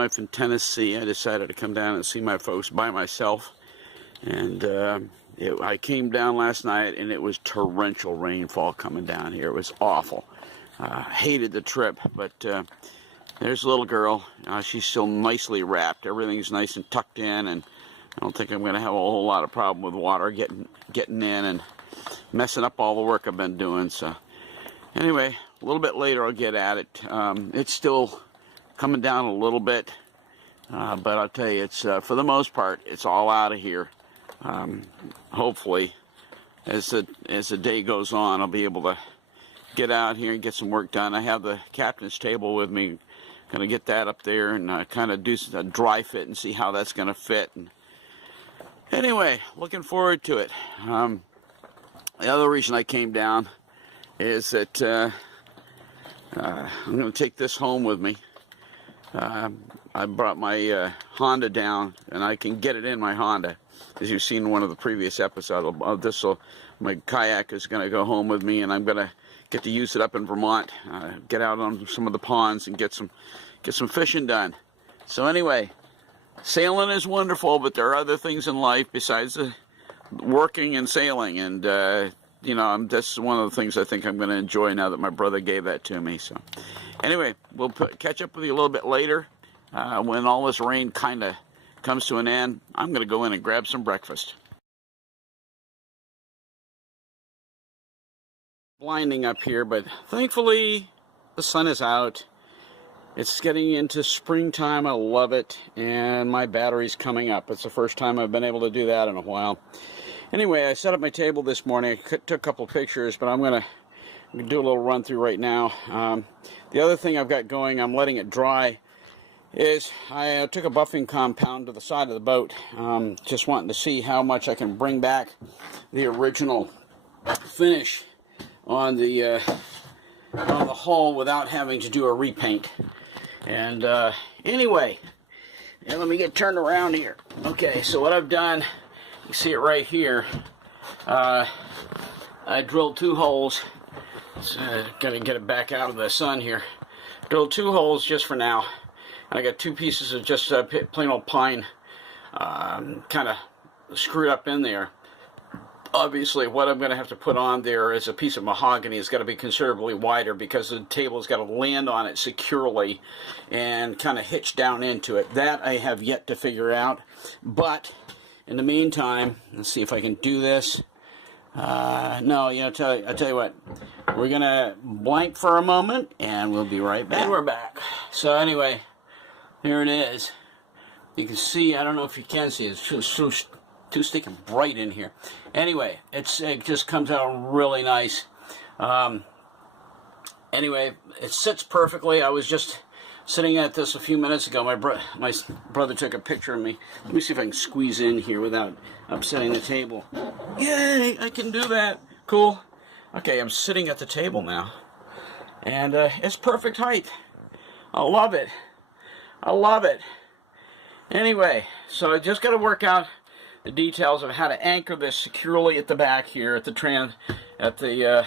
wife in Tennessee, I decided to come down and see my folks by myself. And I came down last night, and it was torrential rainfall coming down here. It was awful. Hated the trip, but there's a little girl. She's still nicely wrapped. Everything's nice and tucked in, and I don't think I'm going to have a whole lot of problem with water getting in and messing up all the work I've been doing. So anyway, a little bit later I'll get at it. It's still coming down a little bit, but I'll tell you, it's for the most part, it's all out of here. Hopefully, as the day goes on, I'll be able to get out here and get some work done. I have the captain's table with me. Going to get that up there and kind of do a dry fit and see how that's going to fit. And anyway, looking forward to it. The other reason I came down is that I'm going to take this home with me. I brought my Honda down, and I can get it in my Honda. As you've seen in one of the previous episodes of this, my kayak is going to go home with me, and I'm going to get to use it up in Vermont, get out on some of the ponds and get some fishing done. So anyway, sailing is wonderful, but there are other things in life besides the working and sailing, and you know, that's one of the things I think I'm going to enjoy now that my brother gave that to me. So anyway, we'll catch up with you a little bit later when all this rain kind of comes to an end. I'm going to go in and grab some breakfast. Blinding up here, but thankfully the sun is out. It's getting into springtime. I love it, and my battery's coming up. It's the first time I've been able to do that in a while. Anyway, I set up my table this morning. I took a couple of pictures, but I'm going to do a little run through right now. The other thing I've got going, I'm letting it dry, is I took a buffing compound to the side of the boat, just wanting to see how much I can bring back the original finish on the hull without having to do a repaint. And anyway, let me get turned around here. Okay, so what I've done, you see it right here. I drilled 2 holes. Gotta get it back out of the sun here. Drilled 2 holes just for now. And I got 2 pieces of just plain old pine kind of screwed up in there. Obviously, what I'm going to have to put on there is a piece of mahogany. It's got to be considerably wider because the table's got to land on it securely and kind of hitch down into it. That I have yet to figure out. But in the meantime, let's see if I can do this. No, you know, I'll tell you what. We're going to blank for a moment, and we'll be right back. And we're back. So anyway, here it is. You can see, I don't know if you can see, it's too stinking bright in here. Anyway, it just comes out really nice. Anyway, it sits perfectly. I was just sitting at this a few minutes ago. My brother took a picture of me. Let me see if I can squeeze in here without upsetting the table. Yay, I can do that. Cool. Okay, I'm sitting at the table now. And it's perfect height. I love it. I love it. Anyway, so I just got to work out the details of how to anchor this securely at the back here at the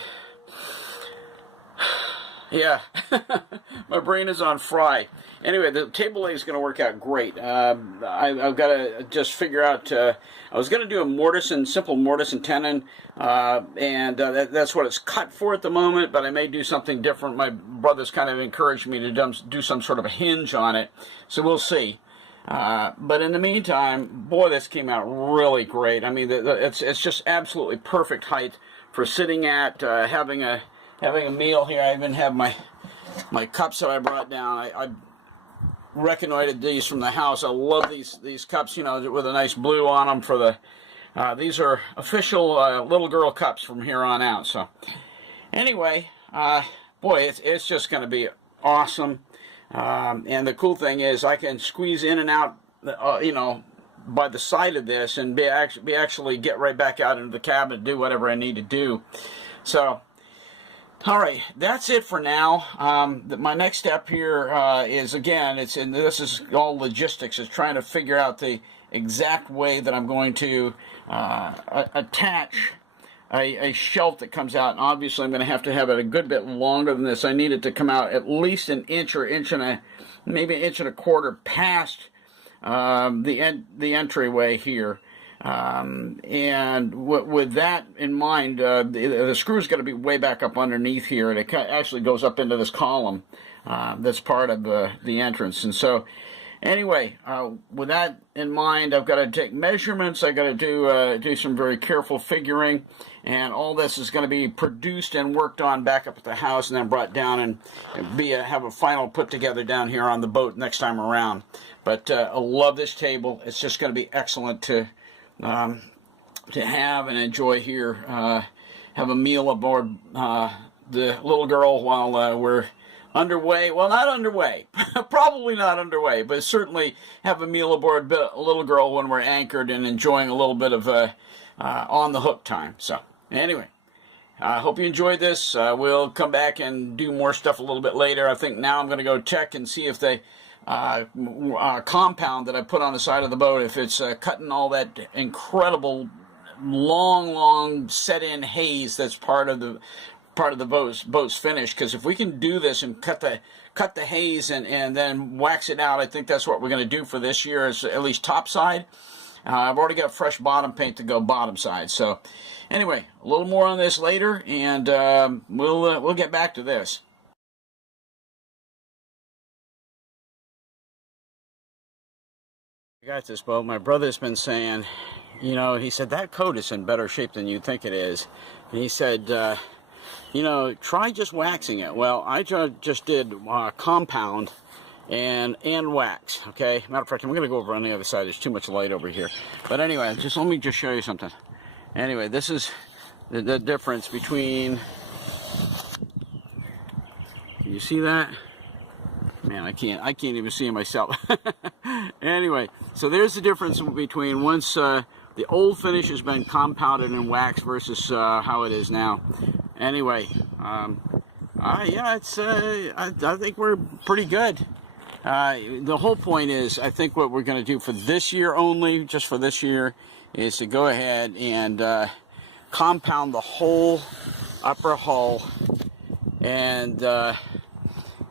yeah, my brain is on fry. Anyway, the table lay is going to work out great. I've got to just figure out, I was going to do a simple mortise and tenon, and that's what it's cut for at the moment, but I may do something different. My brother's kind of encouraged me to do some sort of a hinge on it, so we'll see. But in the meantime, boy, this came out really great. I mean, it's just absolutely perfect height for sitting at, having a meal here. I even have my cups that I brought down. I reconnoitered these from the house. I love these cups, you know, with a nice blue on them for the. These are official little girl cups from here on out. So anyway, boy, it's just going to be awesome. And the cool thing is I can squeeze in and out, you know, by the side of this and actually get right back out into the cabin and do whatever I need to do. So, all right, that's it for now. My next step here is, again, this is all logistics. It's trying to figure out the exact way that I'm going to attach a shelf that comes out, and obviously I'm going to have it a good bit longer than this. I need it to come out at least an inch or maybe an inch and a quarter past the entryway here. And with that in mind, the screw's got to be way back up underneath here, and it actually goes up into this column that's part of the entrance. And so anyway, with that in mind, I've got to take measurements. I've got to do some very careful figuring, and all this is going to be produced and worked on back up at the house, and then brought down and have a final put together down here on the boat next time around. But I love this table. It's just going to be excellent to have and enjoy here. Have a meal aboard the little girl while we're underway. Well, not underway. Probably not underway, but certainly have a meal aboard a little girl when we're anchored and enjoying a little bit of on the hook time. So anyway, I hope you enjoyed this. We'll come back and do more stuff a little bit later. I think now I'm going to go check and see if they compound that I put on the side of the boat, if it's cutting all that incredible long set-in haze that's part of the boat's finish. Because if we can do this and cut the haze and then wax it out, I think that's what we're going to do for this year, is at least top side. I've already got fresh bottom paint to go bottom side. So anyway, a little more on this later, and we'll get back to this. I got this boat. My brother's been saying, you know, he said that coat is in better shape than you think it is. And he said, you know, try just waxing it. Well, I just did compound and wax. Okay. Matter of fact, I'm going to go over on the other side. There's too much light over here. But anyway, let me just show you something. Anyway, this is the difference between. Can you see that? Man, I can't even see it myself. Anyway, so there's the difference between once the old finish has been compounded and waxed versus how it is now. Anyway, yeah, it's I think we're pretty good. The whole point is, I think what we're going to do for this year only, just for this year, is to go ahead and compound the whole upper hull, and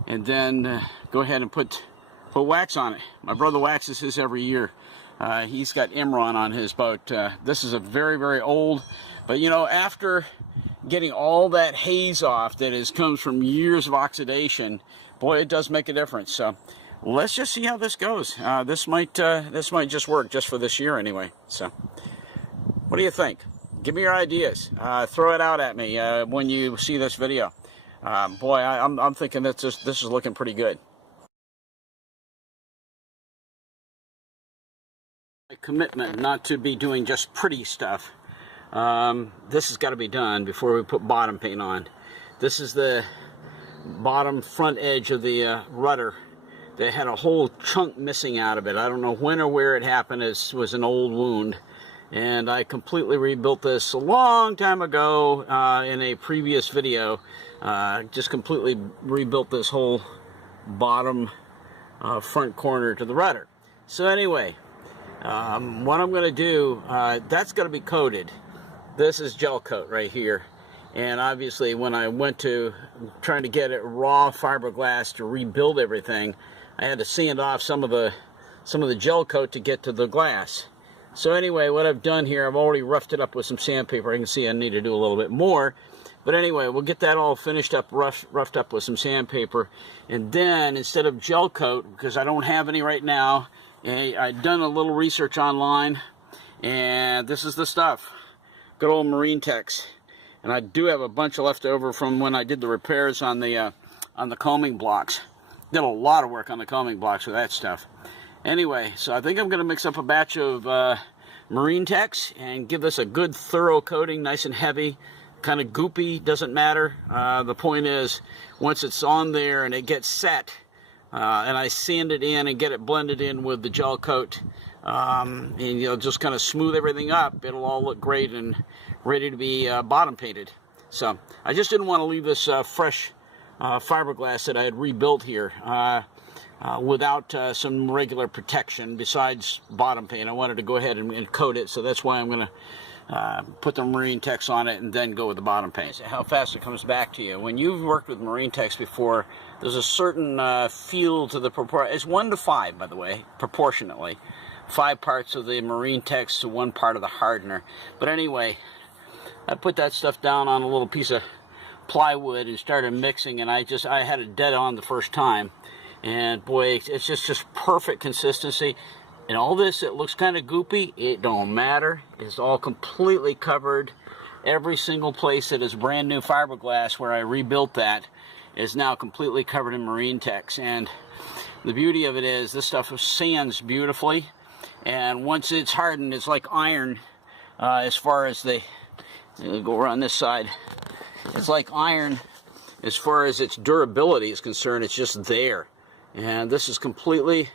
then go ahead and put wax on it. My brother waxes his every year. He's got Imron on his boat. This is a very old, but you know, after getting all that haze off that comes from years of oxidation, boy, it does make a difference. So let's just see how this goes. This might just work just for this year anyway. So what do you think? Give me your ideas. Throw it out at me when you see this video. Boy, I'm thinking that this is looking pretty good. Commitment not to be doing just pretty stuff. This has got to be done before we put bottom paint on. This is the bottom front edge of the rudder that had a whole chunk missing out of it. I don't know when or where it happened. It was an old wound, and I completely rebuilt this a long time ago in a previous video. Just completely rebuilt this whole bottom front corner to the rudder. So anyway, what I'm going to do, that's going to be coated. This is gel coat right here. And obviously when I went to trying to get it raw fiberglass to rebuild everything, I had to sand off some of the gel coat to get to the glass. So anyway, what I've done here, I've already roughed it up with some sandpaper. I can see I need to do a little bit more. But anyway, we'll get that all finished up, roughed up with some sandpaper. And then instead of gel coat, because I don't have any right now, I've done a little research online, and this is the stuff. Good old Marine Tex. And I do have a bunch left over from when I did the repairs on the combing blocks. Did a lot of work on the combing blocks with that stuff. Anyway, so I think I'm going to mix up a batch of Marine Tex and give this a good thorough coating, nice and heavy, kind of goopy, doesn't matter. The point is, once it's on there and it gets set, and I sand it in and get it blended in with the gel coat, and you'll just kind of smooth everything up, it'll all look great and ready to be bottom painted. So I just didn't want to leave this fresh fiberglass that I had rebuilt here without some regular protection besides bottom paint. I wanted to go ahead and coat it, so that's why I'm going to put the Marine Tex on it, and then go with the bottom paint. How fast it comes back to you. When you've worked with Marine Tex before, there's a certain feel to the proportion. It's 1 to 5, by the way, proportionately. 5 parts of the Marine Tex to 1 part of the hardener. But anyway, I put that stuff down on a little piece of plywood and started mixing, and I had it dead on the first time. And boy, it's just perfect consistency. And all this, it looks kind of goopy. It don't matter. It's all completely covered. Every single place that is brand new fiberglass where I rebuilt that is now completely covered in Marine Tex. And the beauty of it is this stuff sands beautifully. And once it's hardened, it's like iron as far as go around this side. It's like iron as far as its durability is concerned. It's just there. And this is completely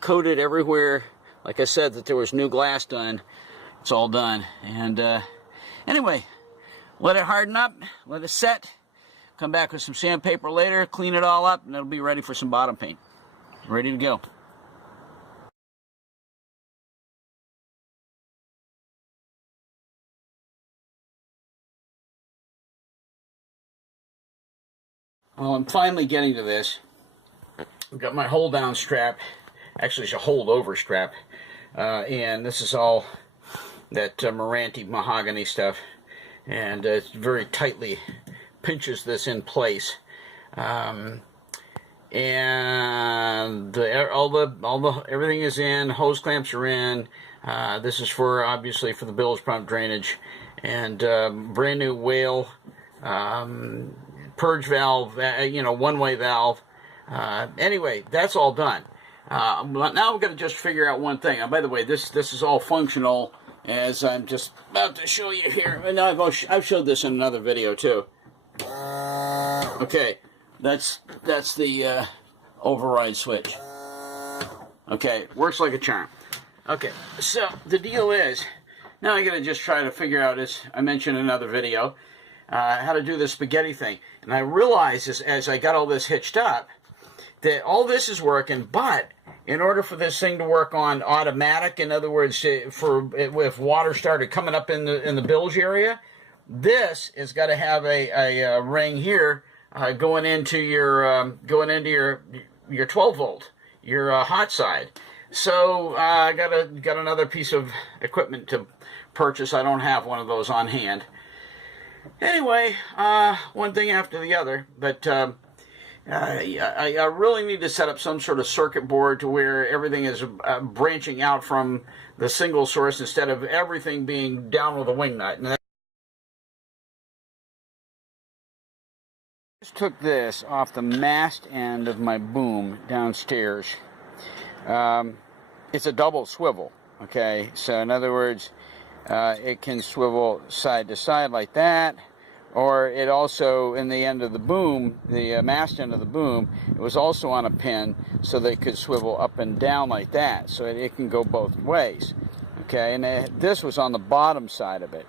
coated everywhere. Like I said, that there was new glass done. It's all done. And anyway, let it harden up, let it set, come back with some sandpaper later, clean it all up, and it'll be ready for some bottom paint. Ready to go. Well, I'm finally getting to this. I've got my hold down strap. Actually, it's a hold over strap. And this is all that Meranti mahogany stuff. And it's very tightly pinches this in place. And everything is in. Hose clamps are in. This is obviously for the bilge pump drainage. And brand new whale purge valve, one-way valve. Anyway, that's all done. Now I'm going to just figure out one thing. By the way, this is all functional, as I'm just about to show you here. And I've showed this in another video too. Okay, that's the override switch. Okay, works like a charm. Okay, so the deal is, now I'm going to just try to figure out, as I mentioned in another video, how to do the spaghetti thing. And I realized as I got all this hitched up that all this is working, but in order for this thing to work on automatic, in other words, if water started coming up in the bilge area, this has got to have a ring here going into your 12 volt, your hot side. So I got another piece of equipment to purchase. I don't have one of those on hand. Anyway, one thing after the other, but I really need to set up some sort of circuit board to where everything is branching out from the single source instead of everything being down with a wing nut. And I just took this off the mast end of my boom downstairs. It's a double swivel, okay? So in other words, it can swivel side to side like that, or it also, in the end of the boom, the mast end of the boom, it was also on a pin, so they could swivel up and down like that, so it can go both ways, okay? And this was on the bottom side of it,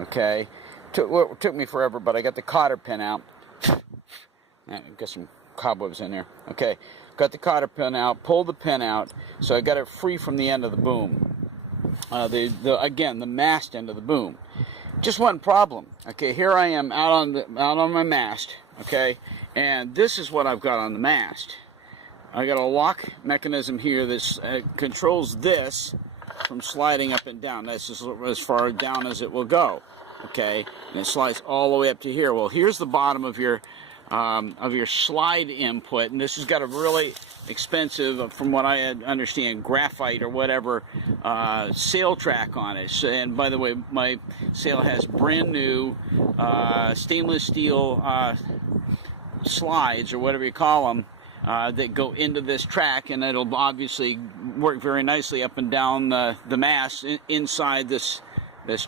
okay? It took me forever, but I got the cotter pin out. Got some cobwebs in there. Okay, got the cotter pin out, pulled the pin out, so I got it free from the end of the boom. Again, the mast end of the boom. Just one problem. Okay, here I am out on my mast. Okay, and this is what I've got on the mast. I got a lock mechanism here that controls this from sliding up and down. That's as far down as it will go. Okay, and it slides all the way up to here. Well, here's the bottom of your slide input, and this has got a really expensive, from what I understand, graphite or whatever sail track on it. So, and by the way, my sail has brand new stainless steel slides, or whatever you call them, that go into this track, and it'll obviously work very nicely up and down the mast inside this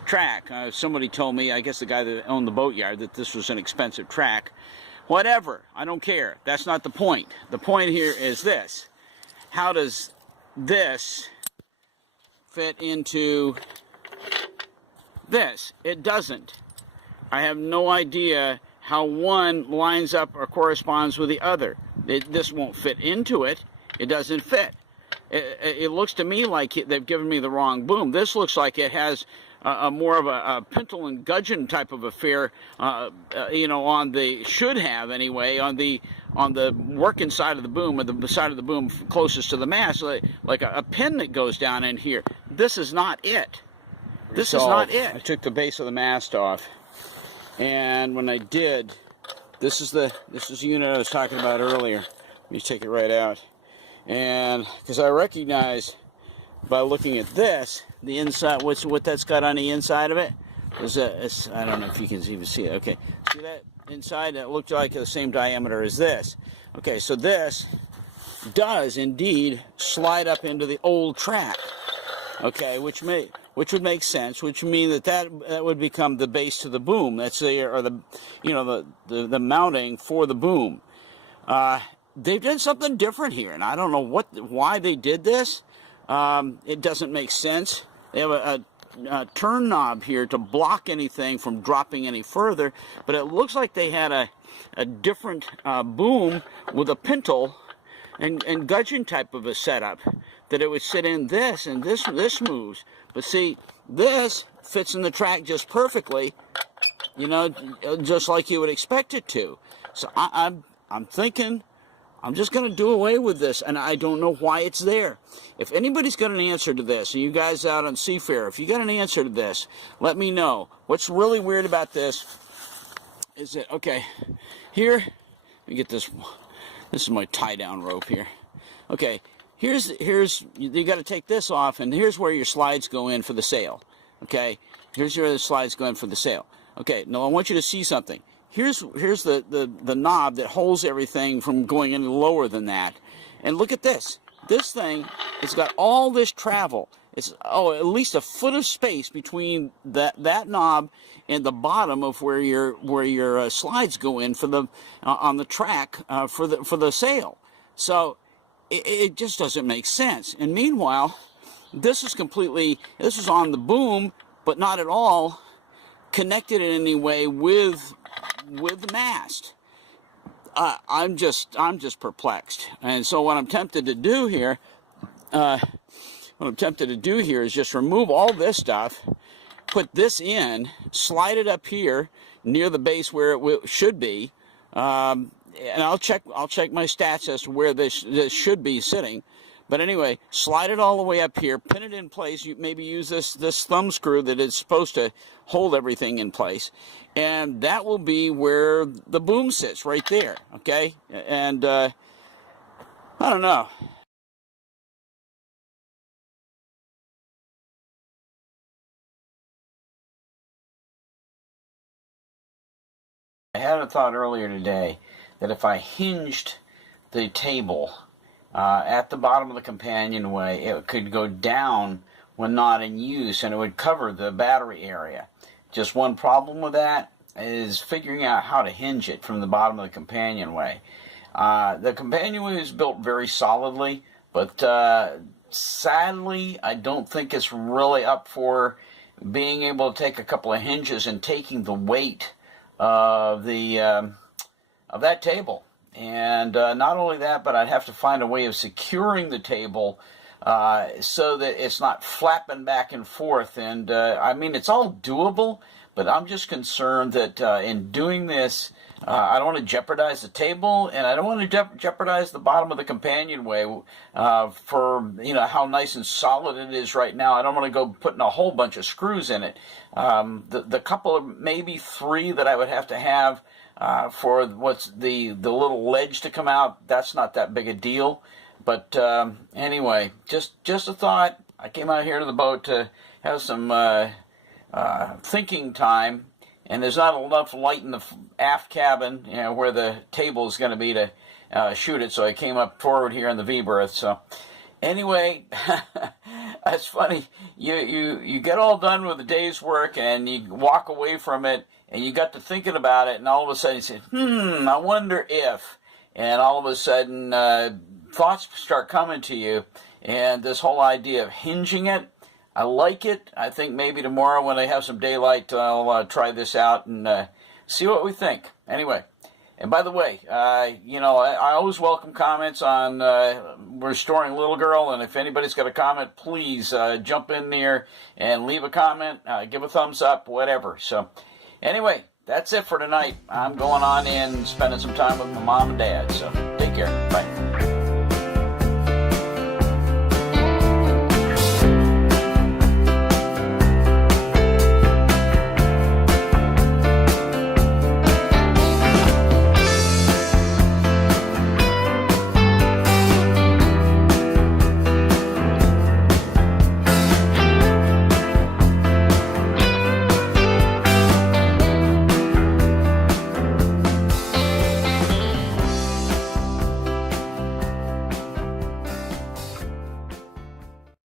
track. Somebody told me, I guess the guy that owned the boatyard, that this was an expensive track. Whatever, I don't care. That's not the point. The point here is this. How does this fit into this? It doesn't. I have no idea how one lines up or corresponds with the other. This won't fit into it. It doesn't fit. it looks to me like they've given me the wrong boom. This looks like it has a more of a pintle and gudgeon type of affair, you know, on the, should have anyway, on the working side of the boom, or the side of the boom closest to the mast, like a pin that goes down in here. This is not it. This is not it. I took the base of the mast off, and when I did, this is the unit I was talking about earlier. Let me take it right out, and because I recognize by looking at this, the inside, what that's got on the inside of it is I don't know if you can even see it. Okay, see that inside? That looked like the same diameter as this. Okay, so this does indeed slide up into the old track. Okay, which would make sense, which would mean that would become the base to the boom. That's the the mounting for the boom. They've done something different here, and I don't know why they did this. It doesn't make sense. They have a turn knob here to block anything from dropping any further, but it looks like they had a different boom with a pintle and gudgeon type of a setup, that it would sit in this, and this moves. But see, this fits in the track just perfectly, you know, just like you would expect it to. So I'm thinking I'm just going to do away with this, and I don't know why it's there. If anybody's got an answer to this, and you guys out on Seafair, if you got an answer to this, let me know. What's really weird about this is that, okay, here, let me get this. This is my tie-down rope here. Okay, here's you got to take this off, and here's where your slides go in for the sail. Okay, here's where the slides go in for the sail. Okay, now I want you to see something. Here's the knob that holds everything from going any lower than that. And look at this. This thing has got all this travel. It's at least a foot of space between that knob and the bottom of where your slides go in for the on the track for the sail. So it just doesn't make sense. And meanwhile, this is on the boom, but not at all connected in any way with the mast. I'm just perplexed. And so what I'm tempted to do here, is just remove all this stuff, put this in, slide it up here near the base where it should be, and I'll check my stats as to where this should be sitting. But anyway, slide it all the way up here, pin it in place. You maybe use this thumb screw that is supposed to hold everything in place, and that will be where the boom sits, right there. Okay, and I don't know. I had a thought earlier today that if I hinged the table at the bottom of the companionway, it could go down when not in use, and it would cover the battery area. Just one problem with that is figuring out how to hinge it from the bottom of the companionway. The companionway is built very solidly, but sadly, I don't think it's really up for being able to take a couple of hinges and taking the weight of that table. And not only that, but I'd have to find a way of securing the table so that it's not flapping back and forth. And I mean, it's all doable, but I'm just concerned that in doing this, I don't want to jeopardize the table, and I don't want to jeopardize the bottom of the companionway for, you know, how nice and solid it is right now. I don't want to go putting a whole bunch of screws in it. The couple of, maybe 3 that I would have to have for what's the little ledge to come out, that's not that big a deal. But anyway, just a thought. I came out here to the boat to have some thinking time, and there's not enough light in the aft cabin, you know, where the table is going to be to shoot it, so I came up forward here in the V-berth. So anyway, that's funny. You get all done with the day's work, and you walk away from it, and you got to thinking about it, and all of a sudden you say, I wonder if, and all of a sudden thoughts start coming to you, and this whole idea of hinging it, I like it. I think maybe tomorrow when I have some daylight, I'll try this out and see what we think. Anyway, And by the way, you know, I always welcome comments on restoring Little Girl, and if anybody's got a comment, please jump in there and leave a comment, give a thumbs up, whatever. So anyway, that's it for tonight. I'm going on in, spending some time with my mom and dad, so take care. Bye.